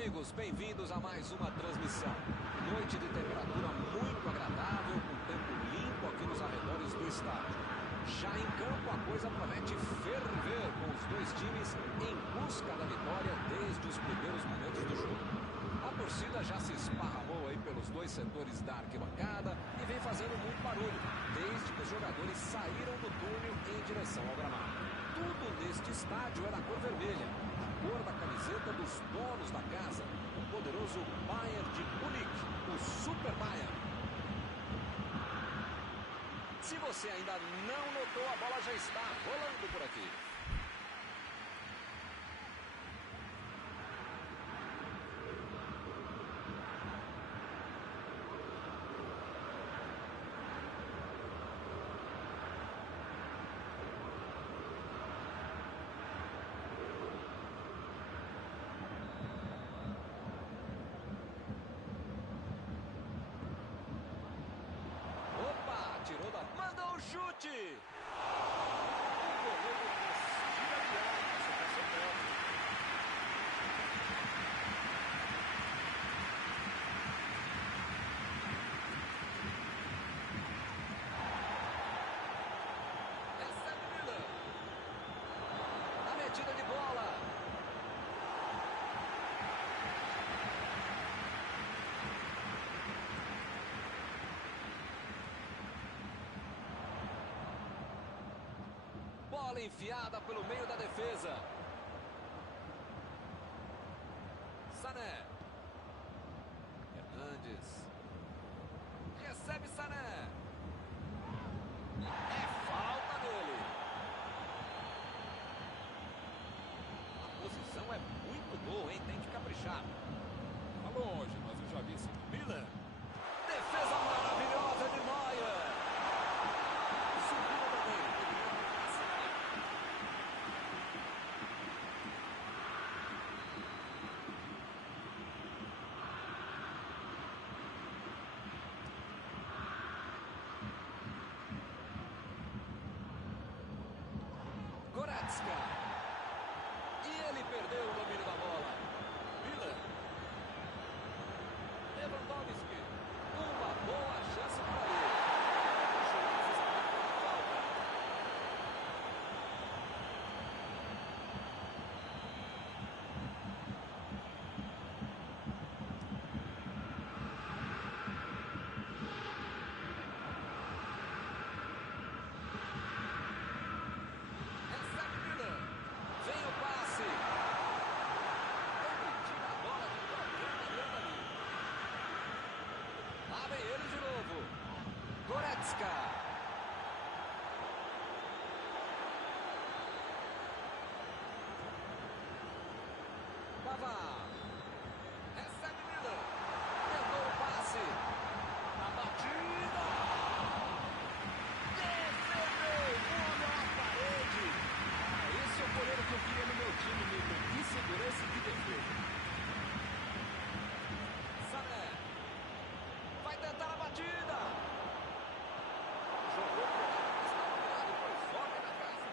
amigos, bem-vindos a mais uma transmissão. Noite de temperatura muito agradável, com tempo limpo aqui nos arredores do estádio. Já em campo a coisa promete ferver, com os dois times em busca da vitória desde os primeiros momentos do jogo. A torcida já se esparramou aí pelos dois setores da arquibancada e vem fazendo muito barulho, desde que os jogadores saíram do túnel em direção ao gramado. Tudo neste estádio é da cor vermelha, a cor da camiseta dos donos da casa, o poderoso Bayern de Munique, o Super Bayern. Se você ainda não notou, a bola já está rolando por aqui. Tirou da... Mandou o chute! O goleiro tira de área, você está sobrando. Recebe Miller. A metida de bola. Bola enfiada pelo meio da defesa. Sané. Hernandes. Recebe Sané. É falta dele. A posição é muito boa, hein? Tem que caprichar. Tá longe, mas eu já vi esse Miller. Defesa maravilhosa de Neuer. Goretzka. E ele perdeu o domínio da bola. Miller. Lewandowski. Uma boa chance para ele. Vem o passe. Ele tira a bola de qualquer maneira ali. Lá vem ele de novo. Goretzka. Pavard. Recebe Miller. Tentou o passe. A batida. Defendeu. Olha a parede. Esse é o goleiro que eu queria no meu time, Miller. Que segurança e que defesa. Sané. Vai tentar a batida. Jogou pro lado que estava virado, foi fora da casa.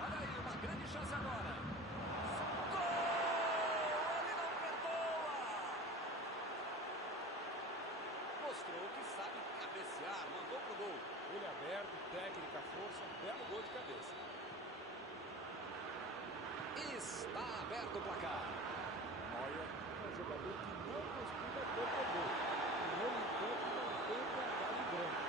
Olha aí, uma grande chance agora. Mostrou que sabe cabecear, mandou pro gol. Olho aberto, técnica, força, um belo gol de cabeça. Está aberto o placar. Neuer é um jogador que não costuma perder gol. E ele, entanto, não tem trabalho grande.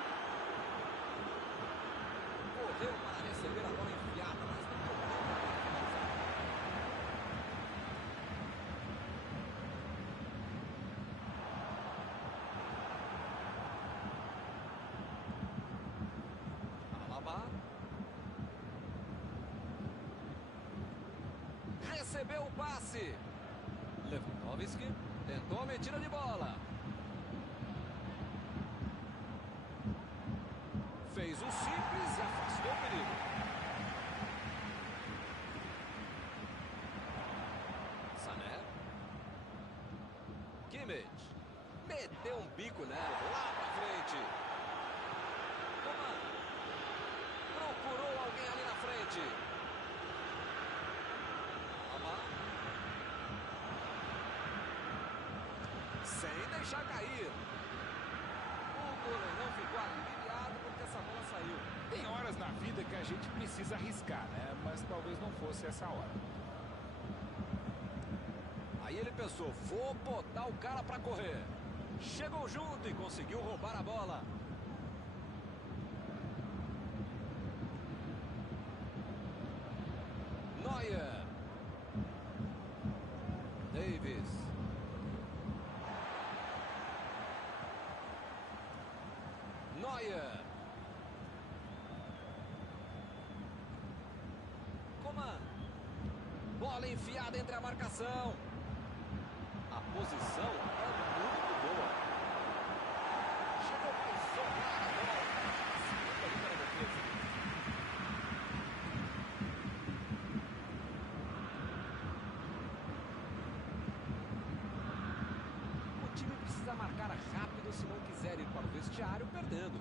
Correu para receber a bola enfiada, mas não deu tempo para finalizar. Alaba. Recebeu o passe. Lewandowski tentou a metida de bola. Fez o simples e afastou o perigo. Sané. Kimmich. Meteu um bico nela, lá pra frente. Coman. Procurou alguém ali na frente. Sem deixar cair. O goleirão ficou aliviado porque essa bola saiu. Tem horas na vida que a gente precisa arriscar, né? Mas talvez não fosse essa hora. Aí ele pensou, vou botar o cara pra correr. Chegou junto e conseguiu roubar a bola. Neuer. Davis. Neuer. Coman. Bola enfiada entre a marcação. A posição é muito boa. Chegou mais sobrada a bola. Segunda linha da defesa. O time precisa marcar rápido se não quiser ir para o vestiário perdendo.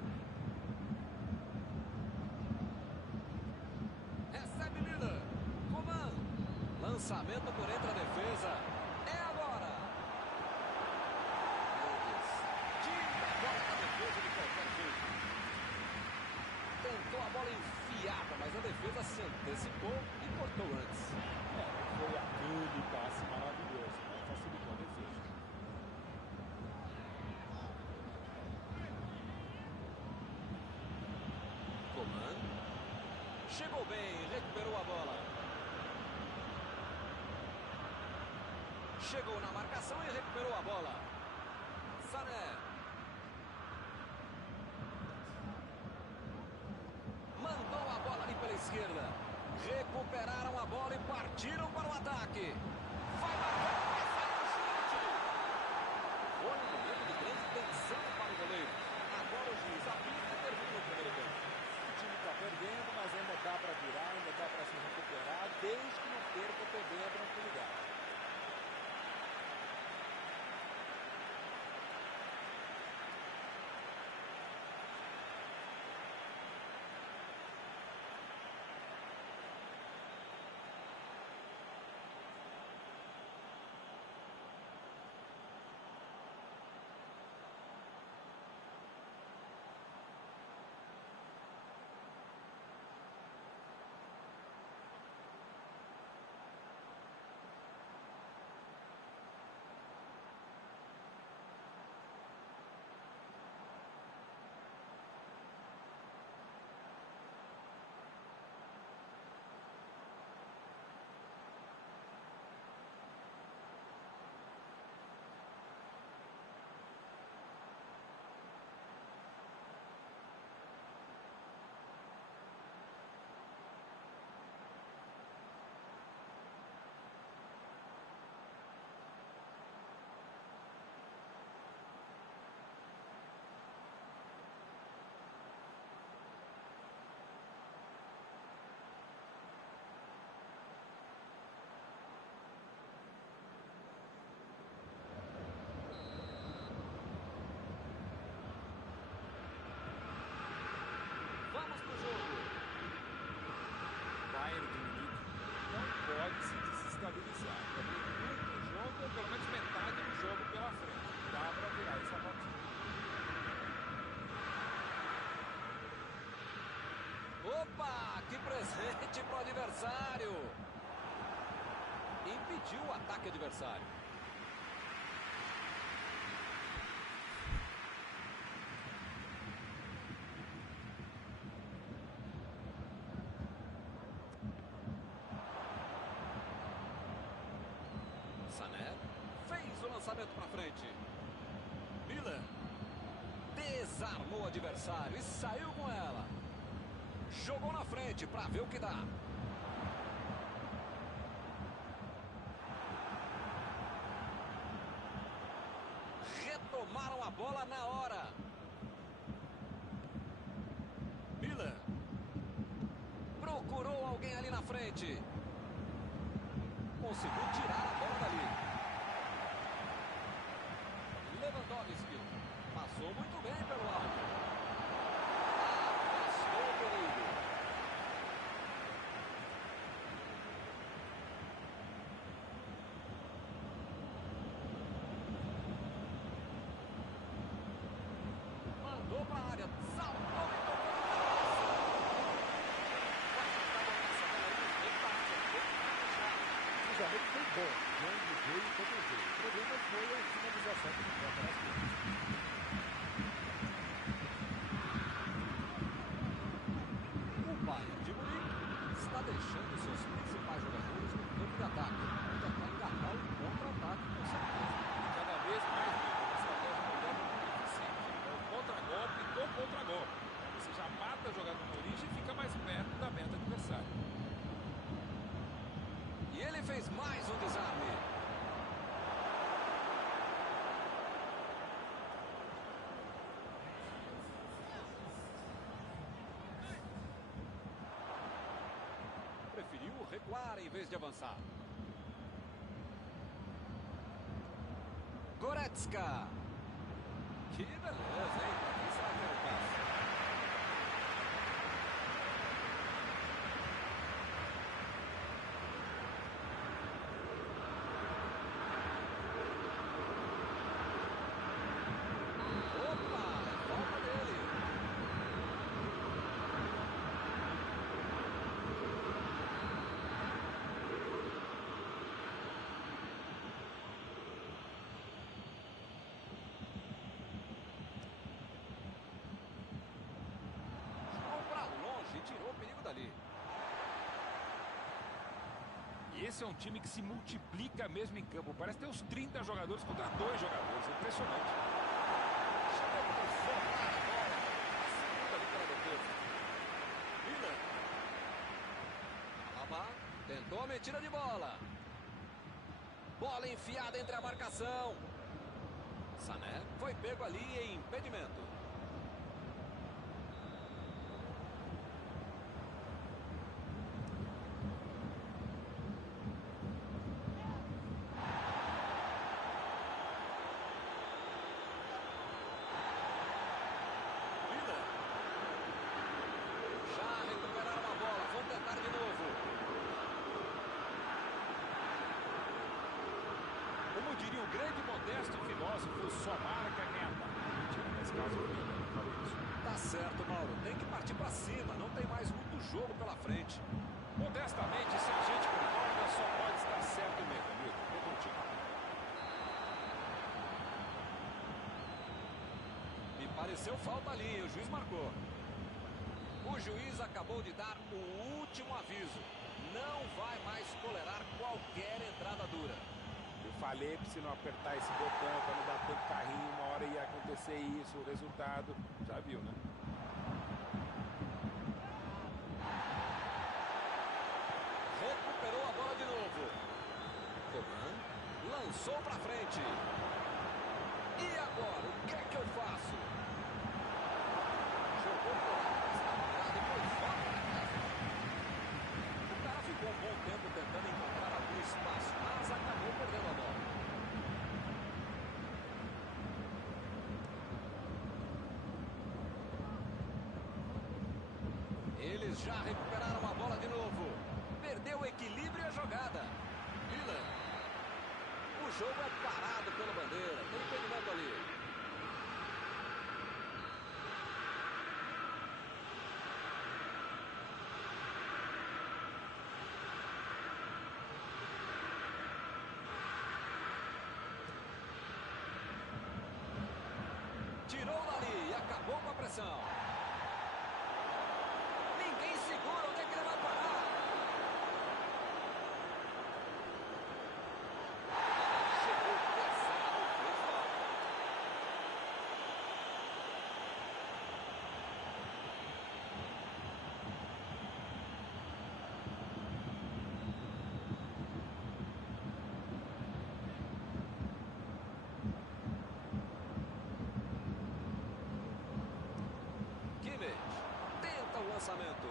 Recebe Miller. Coman. Lançamento por entre a defesa. É agora. Tira a bola da defesa de qualquer jeito. Tentou a bola enfiada, mas a defesa se antecipou e cortou antes. Foi aquele passe maravilhoso, né? Facilitou a defesa. Coman. Chegou bem, recuperou a bola. Chegou na marcação e recuperou a bola. Sané. Mandou a bola ali pela esquerda. Recuperaram a bola e partiram para o ataque. Vai marcar, vai sair o chute. Foi um momento de grande tensão para o goleiro. Agora o juiz apita e termina o primeiro tempo. O time está perdendo, mas ainda dá para virar, ainda dá para se recuperar, desde que não perca também a tranquilidade. Vamos pro jogo. Bayern de Munique não pode se desestabilizar. Tem muito jogo, ou pelo menos metade do jogo pela frente. Dá para virar essa partida. Opa, que presente pro adversário. Impediu o ataque adversário. Sané fez o lançamento para frente. Miller desarmou o adversário e saiu com ela. Jogou na frente para ver o que dá. Retomaram a bola na hora. Miller procurou alguém ali na frente. Conseguiu tirar a bola dali. Lewandowski. Passou muito bem pelo alto. Afastou o perigo. Mandou para a área. Saltou e tocou de cabeça. O cruzamento foi bom, onde veio e como veio. O problema foi a finalização que não toca nas costas. O Bayern de Munique está deixando seus principais jogadores no campo de ataque. Ainda vai engatar um contra-ataque, com certeza. Cada vez mais uma estratégia moderna muito eficiente. É o contra-golpe do contra-golpe. Você já mata o jogador na origem e fica mais perto da meta adversária. E ele fez mais um desarme. Preferiu recuar em vez de avançar. Goretzka. Que beleza, hein? Quem será que é o passe? Opa, é falta dele. Jogou pra longe e tirou o perigo dali. E esse é um time que se multiplica mesmo em campo. Parece ter uns 30 jogadores contra 2 jogadores. É impressionante. Chegou para forrar a bola. Segunda ali pela defesa. Milan. Alaba tentou a metida de bola. Bola enfiada entre a marcação. Sané foi pego ali em impedimento. Milan. Já recuperaram a bola. Vão tentar de novo. Como diria o grande modesto filósofo, só marca quem ataca. Mentira, nesse caso o Milan falou isso. Tá certo, Mauro. Tem que partir pra cima. Não tem mais muito jogo pela frente. Modestamente, se a gente concorda, só pode estar certo mesmo, amigo. Tô contigo. Me pareceu falta ali. O juiz marcou. O juiz acabou de dar o último aviso. Não vai mais tolerar qualquer entrada dura. Eu falei pra você não apertar esse botão, pra não dar tanto carrinho, uma hora ia acontecer isso, o resultado, já viu, né? Recuperou a bola de novo. Coman lançou pra frente. E agora, o que é que eu faço? Jogou por lá, está parado e foi fora da casa. O cara ficou um bom tempo tentando encontrar algum espaço, mas acabou perdendo a bola. Eles já recuperaram a bola de novo. Perdeu o equilíbrio e a jogada. Milan. O jogo é parado pela bandeira. Tem impedimento ali. Tirou dali e acabou com a pressão. Ninguém segura. Onde é que ele vai parar? Chegou pesado, fez falta. Kimmich tenta o lançamento.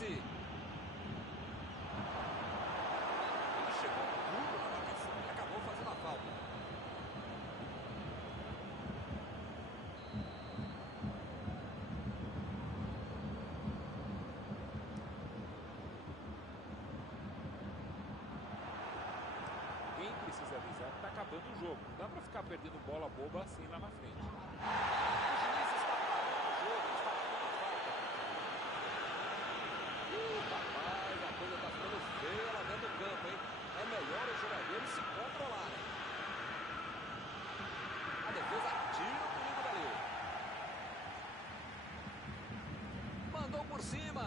Messi. Ele chegou duro na marcação e acabou fazendo a falta. Quem precisa avisar que está acabando o jogo. Não dá para ficar perdendo bola boba assim lá na frente. O juiz está parando o jogo, está dando uma falta. Rapaz, a coisa tá ficando feia lá dentro do campo, hein? É melhor os jogadores se controlarem. A defesa tira o perigo dali. Mandou por cima.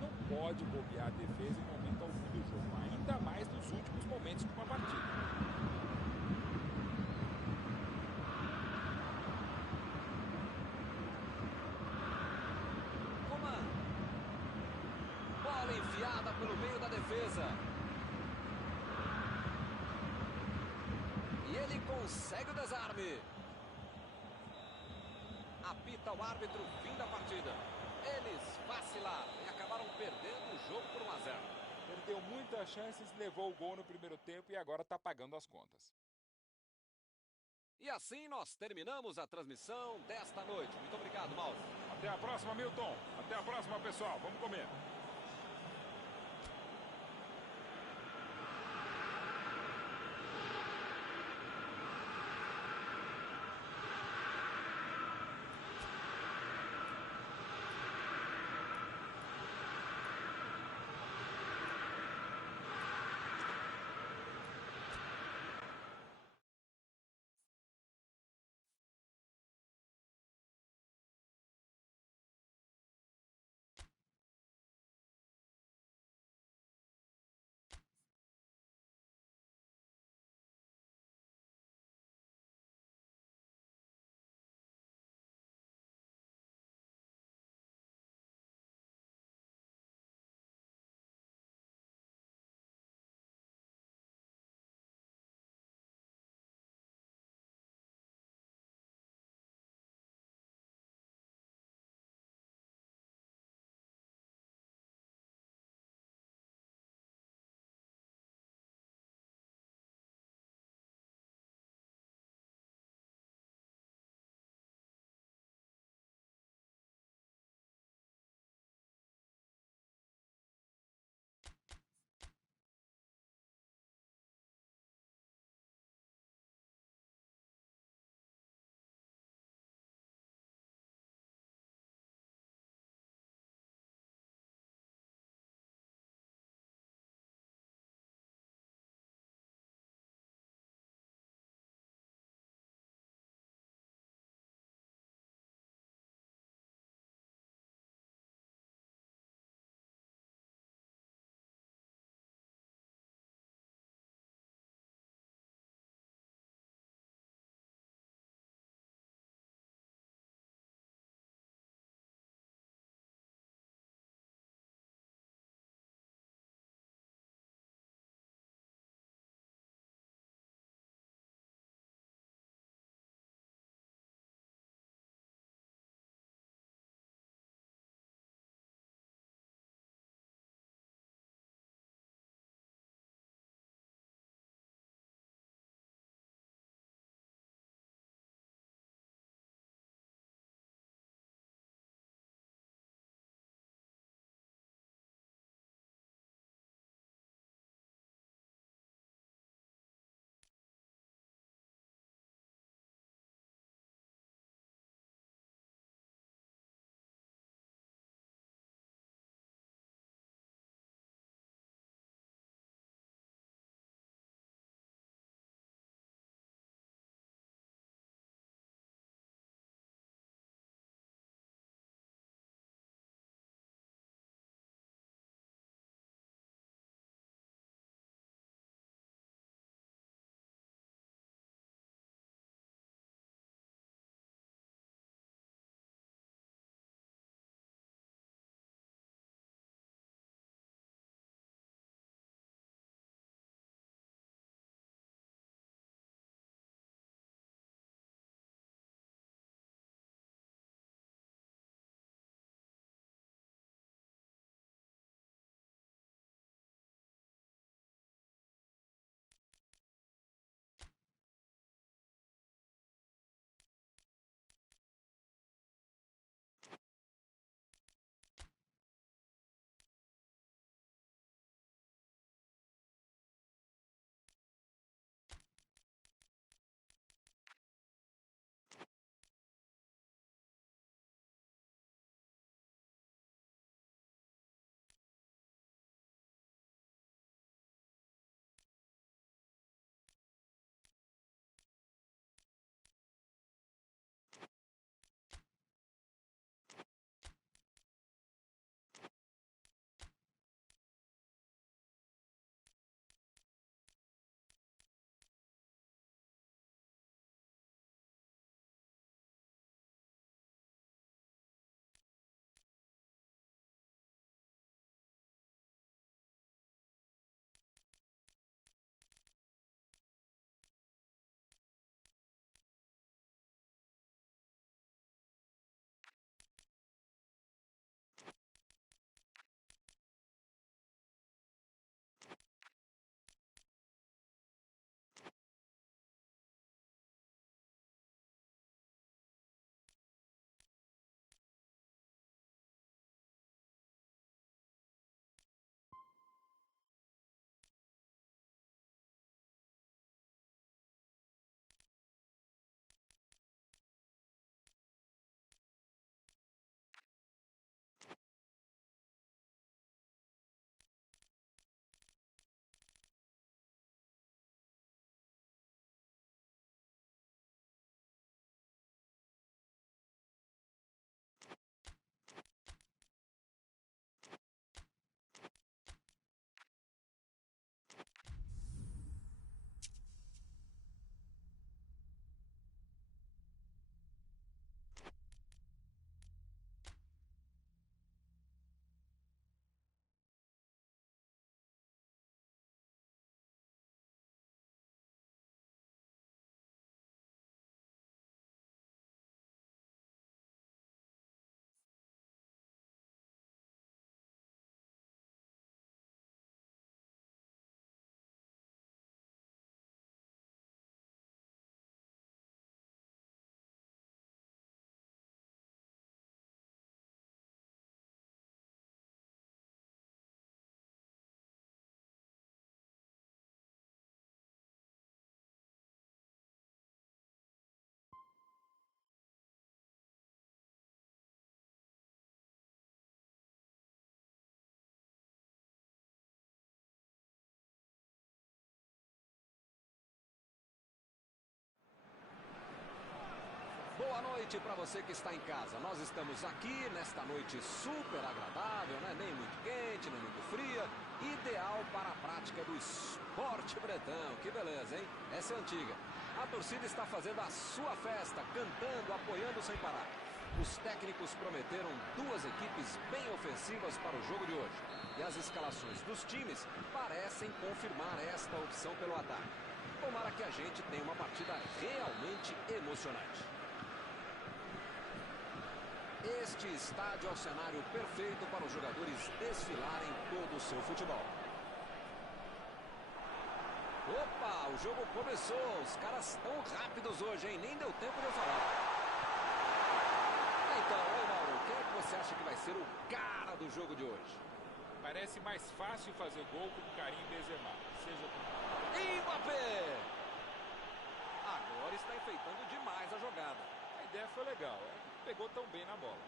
Não pode bobear a defesa em momento algum do jogo, ainda mais nos últimos momentos de uma partida. Coman. Bola enfiada pelo meio da defesa. E ele consegue o desarme. Apita o árbitro, fim da partida. Eles vacilaram e acabaram perdendo o jogo por 1-0. Perdeu muitas chances, levou o gol no primeiro tempo e agora está pagando as contas. E assim nós terminamos a transmissão desta noite. Muito obrigado, Mauro. Até a próxima, Milton. Até a próxima, pessoal. Vamos comer. Boa noite para você que está em casa. Nós estamos aqui nesta noite super agradável, né? Nem muito quente, nem muito fria. Ideal para a prática do esporte bretão. Que beleza, hein? Essa é antiga. A torcida está fazendo a sua festa, cantando, apoiando sem parar. Os técnicos prometeram duas equipes bem ofensivas para o jogo de hoje. E as escalações dos times parecem confirmar esta opção pelo ataque. Tomara que a gente tenha uma partida realmente emocionante. Este estádio é o cenário perfeito para os jogadores desfilarem todo o seu futebol. Opa, o jogo começou. Os caras estão rápidos hoje, hein? Nem deu tempo de eu falar. Então, oi Mauro, quem é que você acha que vai ser o cara do jogo de hoje? Parece mais fácil fazer gol com Karim Benzema. Seja com... Mbappé! Agora está enfeitando demais a jogada. A ideia foi legal, pegou tão bem na bola.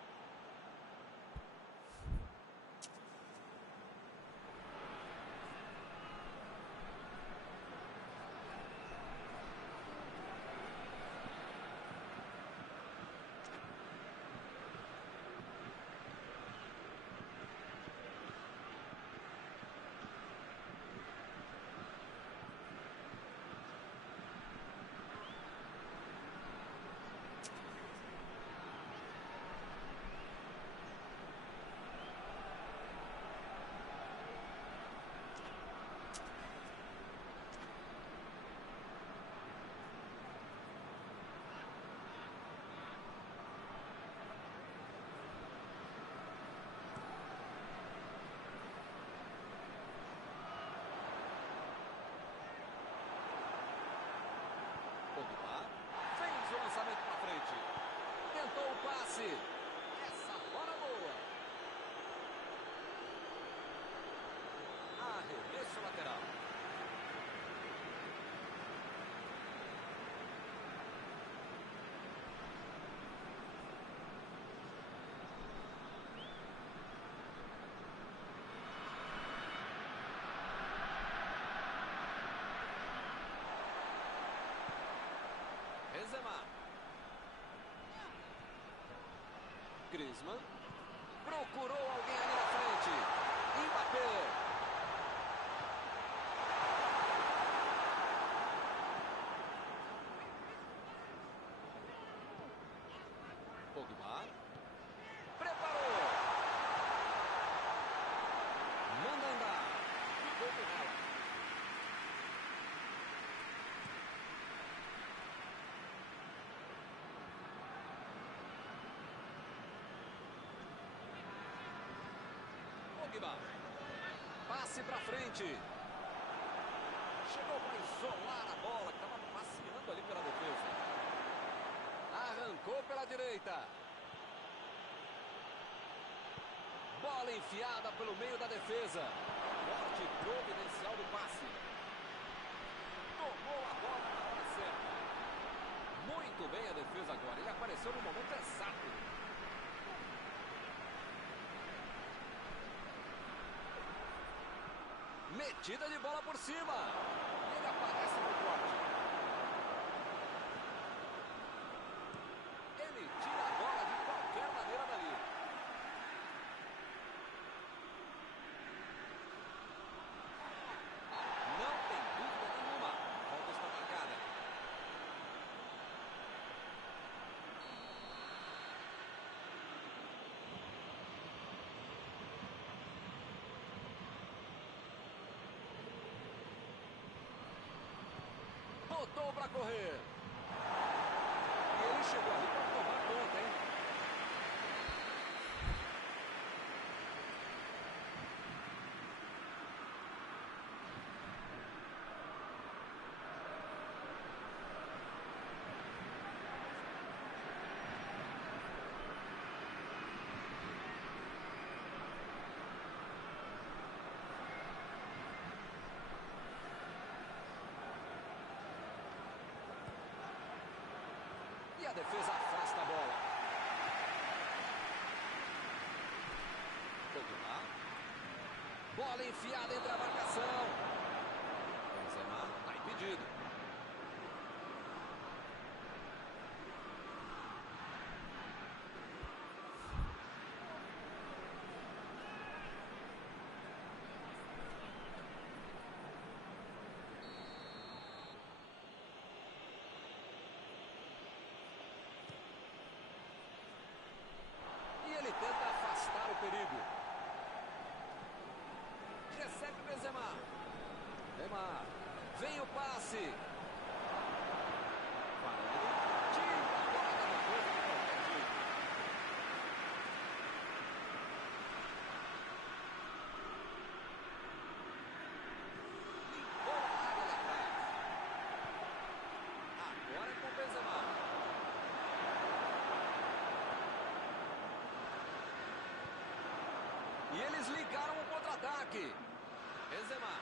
Fez o lançamento para frente. Tentou o passe. Essa bola boa. Arremesso lateral. Benzema. Griezmann. Procurou alguém ali na frente. Mbappé. Pogba. Preparou. Manda andar. Ficou com ela. Passe para frente. Chegou para isolar a bola que estava passeando ali pela defesa. Arrancou pela direita. Bola enfiada pelo meio da defesa. Corte providencial do passe. Tomou a bola na hora certa. Muito bem a defesa agora. Ele apareceu no momento exato. Metida de bola por cima. Ele aparece no corte. Ele tira a bola de qualquer maneira dali. Não tem dúvida nenhuma. A falta está marcada. Botou para correr. E ele chegou ali para tomar conta, hein? E a defesa afasta a bola. Pogba. Bola enfiada entre a marcação. Benzema está impedido. perigo. Recebe Benzema. Neymar. Vem o passe. Varane. Tira a bola da defesa de qualquer jeito. Limpou a área lá atrás. Agora é com o Benzema. E eles ligaram o contra-ataque. Benzema.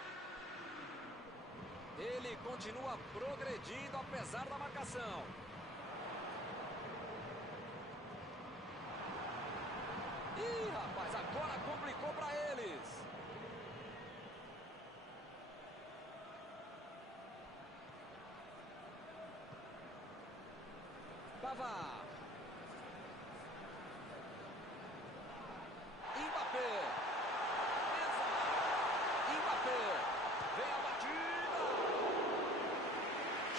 Ele continua progredindo apesar da marcação. Ih, rapaz, agora complicou para eles. Pavard. Mbappé. Benzema. Mbappé. Vem a batida.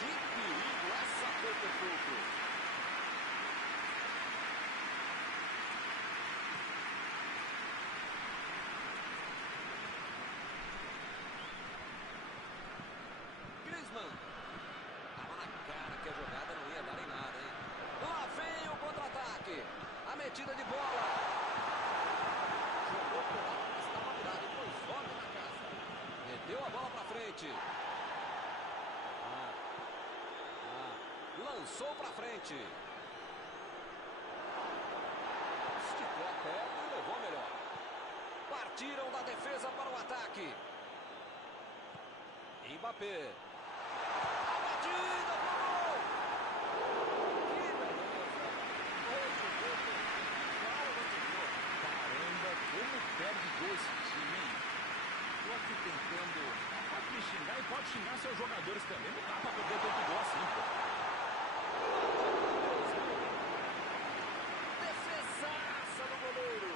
Que perigo, essa foi perfeita. Griezmann. Tava na cara que a jogada não ia dar em nada, hein? Lá vem o contra-ataque. A metida de bola. Jogou pro lado que estava virado e foi homem na casa. Meteu a bola pra frente. Lançou pra frente. Esticou a perna e levou melhor. Partiram da defesa para o ataque. Mbappé. A batida, gol! Que beleza! Outro gol igual ao anterior. Caramba, como perde gol esse time, hein? Tô aqui tentando. Pode me xingar e pode xingar seus jogadores também. Não dá pra perder tanto gol assim, pô. Defesaça do goleiro.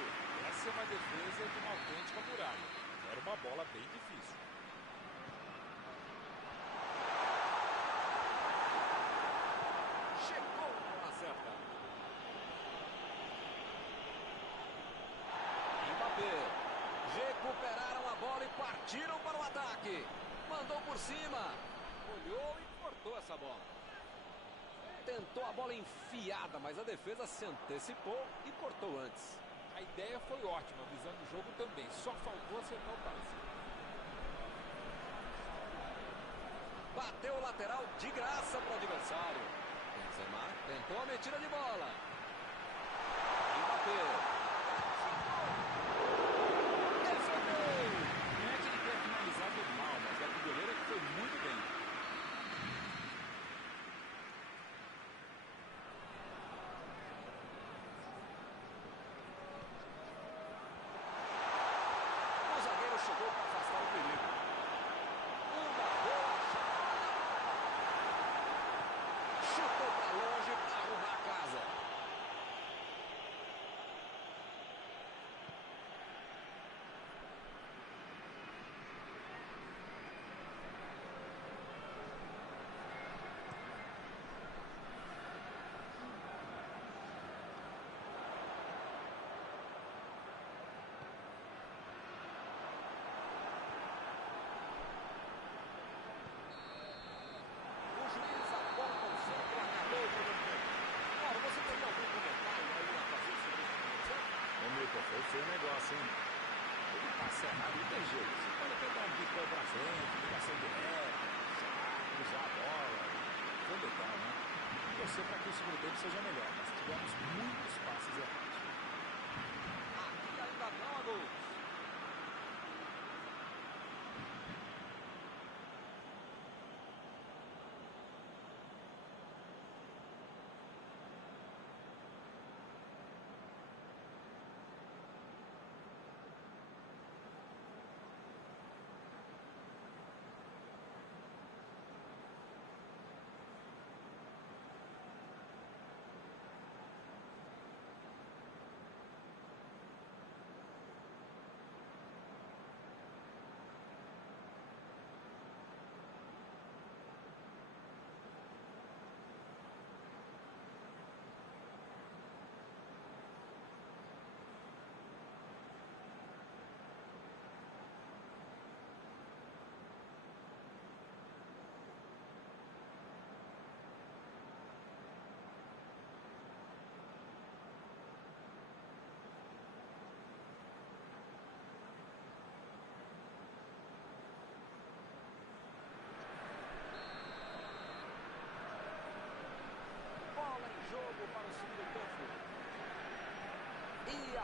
Essa é uma defesa de uma autêntica muralha. Era uma bola bem difícil. Chegou na hora certa. Mbappé. Recuperaram a bola e partiram para o ataque. Mandou por cima. Olhou e cortou essa bola. Tentou a bola enfiada, mas a defesa se antecipou e cortou antes. A ideia foi ótima, visando o jogo também. Só faltou acertar o passe. Bateu o lateral de graça para o adversário. Benzema tentou a metida de bola. Mbappé. Defendeu. Não é que ele tenha finalizado mal, mas é que o goleiro que foi muito bem. O zagueiro chegou para afastar o perigo. Uma boa chamada. Chutou para longe para arrumar a casa. O juiz aponta o centro, acabou o primeiro tempo. Ora, você tem algum comentário aí a fazer sobre esse primeiro tempo? Ô, Milton, foi feio o negócio, hein? Ele passa errado, não tem jeito. Você pode até dar um bicão pra frente, ligação direta, cruzar a bola. Foi legal, né? Torcer para que o segundo tempo seja melhor, mas tivemos muitos passes errados. Aqui ainda não há gols.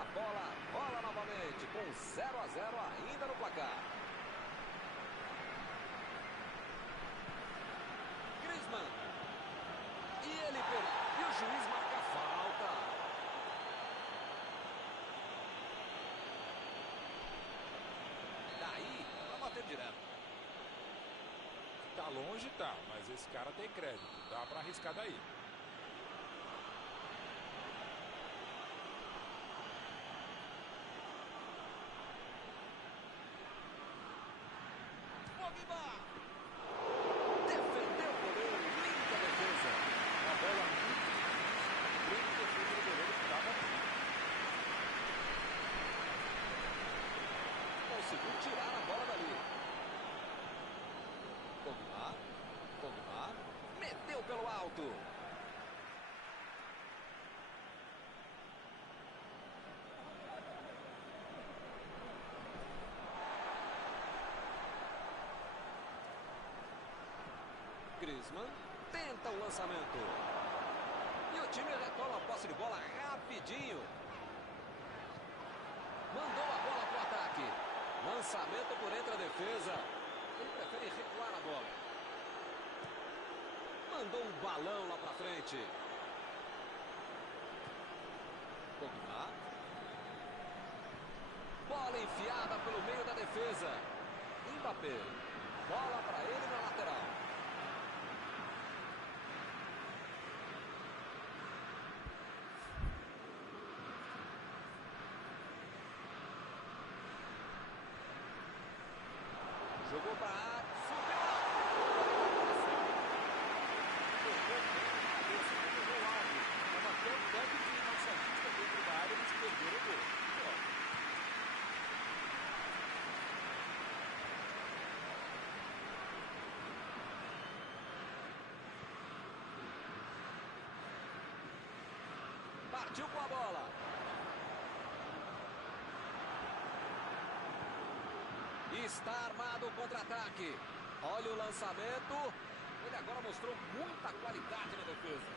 A bola rola novamente com 0-0 ainda no placar. Griezmann. E ele perdeu. E o juiz marca a falta. Daí, para bater direto. Tá longe, tá, mas esse cara tem crédito. Dá pra arriscar daí. Pogba. Defendeu o goleiro. Linda defesa. Uma bola muito difícil. Grande defesa do goleiro que tava aqui. Conseguiu tirar a bola dali. Pogba. Meteu pelo alto. Griezmann tenta o lançamento. E o time retoma a posse de bola rapidinho. Mandou a bola para o ataque. Lançamento por entre a defesa. Ele prefere recuar a bola. Mandou um balão lá para frente. Pogba. Bola enfiada pelo meio da defesa. Mbappé. Bola para ele na lateral. Jogou para a área. Subiu lá. Estava até o toque de massagista dentro da área, eles perderam o gol. Partiu com a bola. Está armado o contra-ataque. Olha o lançamento. Ele agora mostrou muita qualidade na defesa.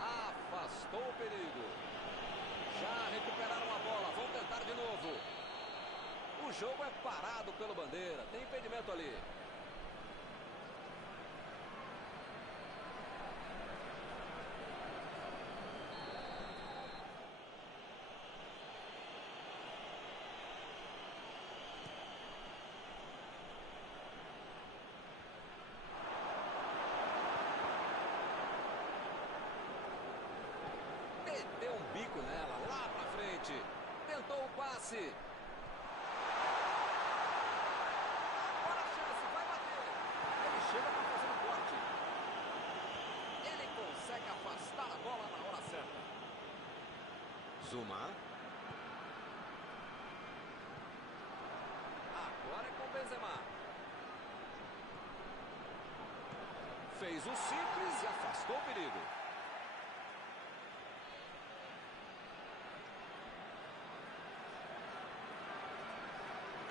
Afastou o perigo. Já recuperaram a bola. Vão tentar de novo. O jogo é parado pelo Bandeira. Tem impedimento ali. Deu um bico nela, lá pra frente. Tentou o passe. Agora a chance, vai bater. Ele chega para fazer o corte. Ele consegue afastar a bola na hora certa. Zuma. Agora é com Benzema. Fez o simples e afastou o perigo.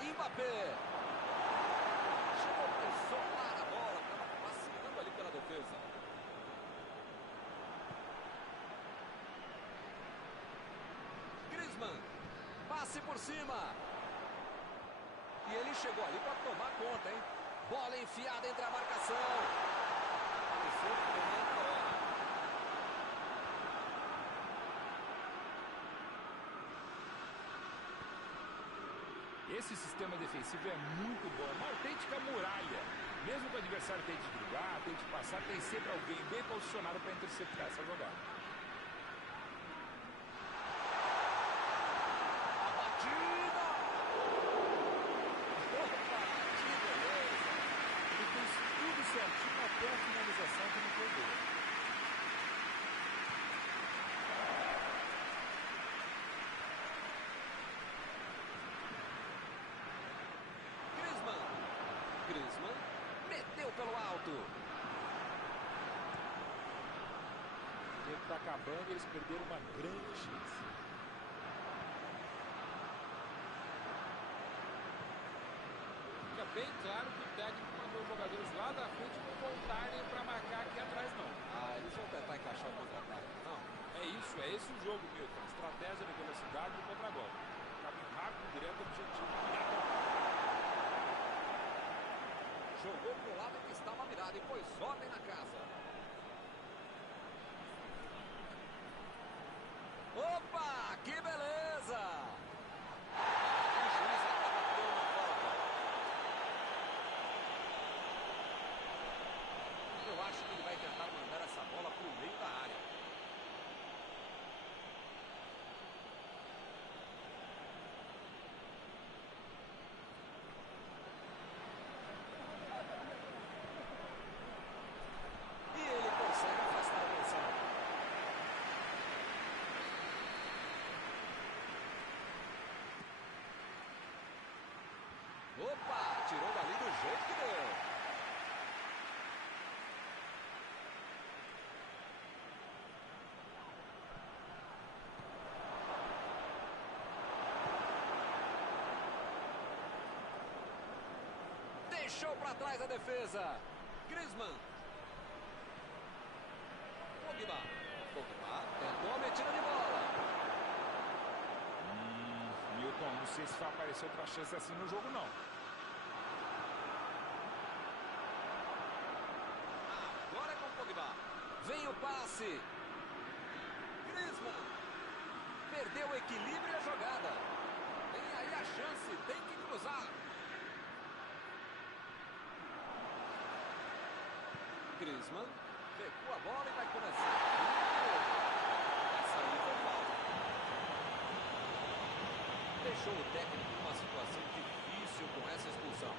Mbappé. Chegou a pressionar a bola. Estava passeando ali pela defesa. Griezmann. Passe por cima. E ele chegou ali para tomar conta, hein? Bola enfiada entre a marcação. Apareceu no momento da hora. Esse sistema defensivo é muito bom, uma autêntica muralha. Mesmo que o adversário tente driblar, tente passar, tem sempre alguém bem posicionado para interceptar essa jogada. A batida! Opa, que beleza! Ele fez tudo certinho até a finalização que não foi boa. Griezmann meteu pelo alto. O tempo está acabando, eles perderam uma grande chance. Daqui a bem claro que o técnico mandou os jogadores lá da frente não voltarem para marcar aqui atrás, não. Ah, eles vão tentar encaixar o contra-ataque, não? É isso, é esse o jogo, Milton. Estratégia de velocidade e contra-golpe. Caminho rápido, direto, objetivo. Jogou pro lado que estava virado e pôs ordem na casa. Opa, que beleza! O juiz acaba dando a falta. Eu acho que ele vai tentar mandar essa bola para o meio da área. E ele consegue afastar a atenção. Opa, tirou dali do jeito que deu. Deixou para trás a defesa. Griezmann. Pogba tentou a metida de bola. Milton, não sei se vai aparecer outra chance assim no jogo, não. Agora é com o Pogba. Vem o passe. Griezmann. Perdeu o equilíbrio e a jogada. Tem aí a chance, tem que cruzar. Griezmann recua a bola e vai começar. Essa aí foi falta. Deixou o técnico numa situação difícil com essa expulsão.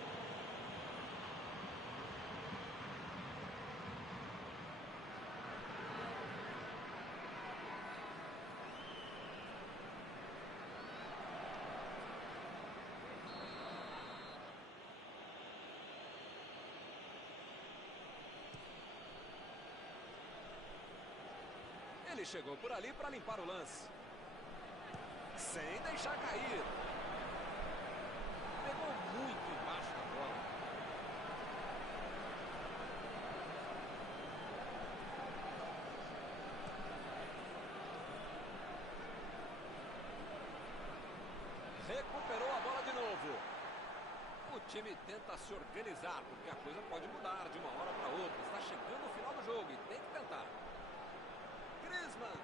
Ele chegou por ali para limpar o lance. Sem deixar cair. Pegou muito embaixo da bola. Recuperou a bola de novo. O time tenta se organizar, porque a coisa pode mudar de uma hora para outra. Está chegando o final do jogo e tem que tentar. Griezmann.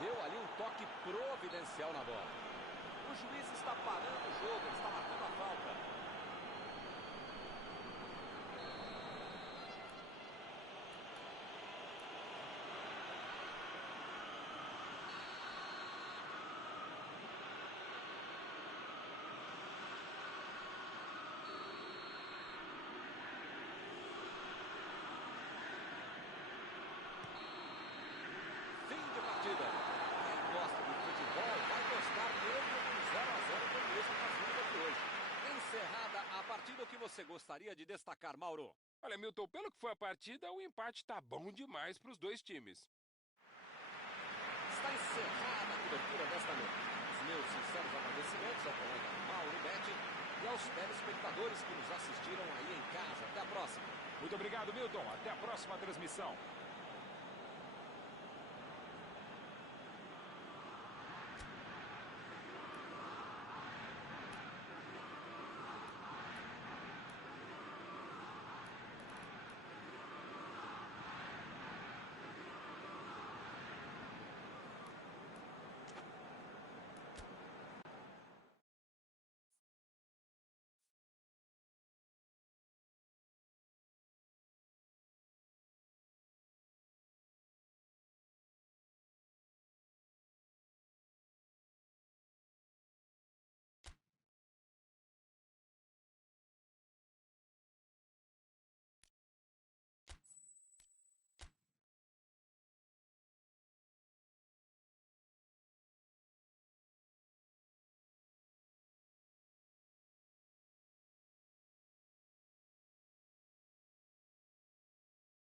Deu ali um toque providencial na bola. O juiz está parando o jogo, ele está marcando a falta. Fim de partida. Quem gosta de futebol vai gostar mesmo do 0-0 do mesmo partida de hoje. Encerrada a partida, o que você gostaria de destacar, Mauro? Olha, Milton, pelo que foi a partida, o empate tá bom demais para os dois times. Está encerrada a cobertura desta noite. Os meus sinceros agradecimentos ao colega Mauro Betti e aos telespectadores que nos assistiram aí em casa. Até a próxima. Muito obrigado, Milton. Até a próxima transmissão.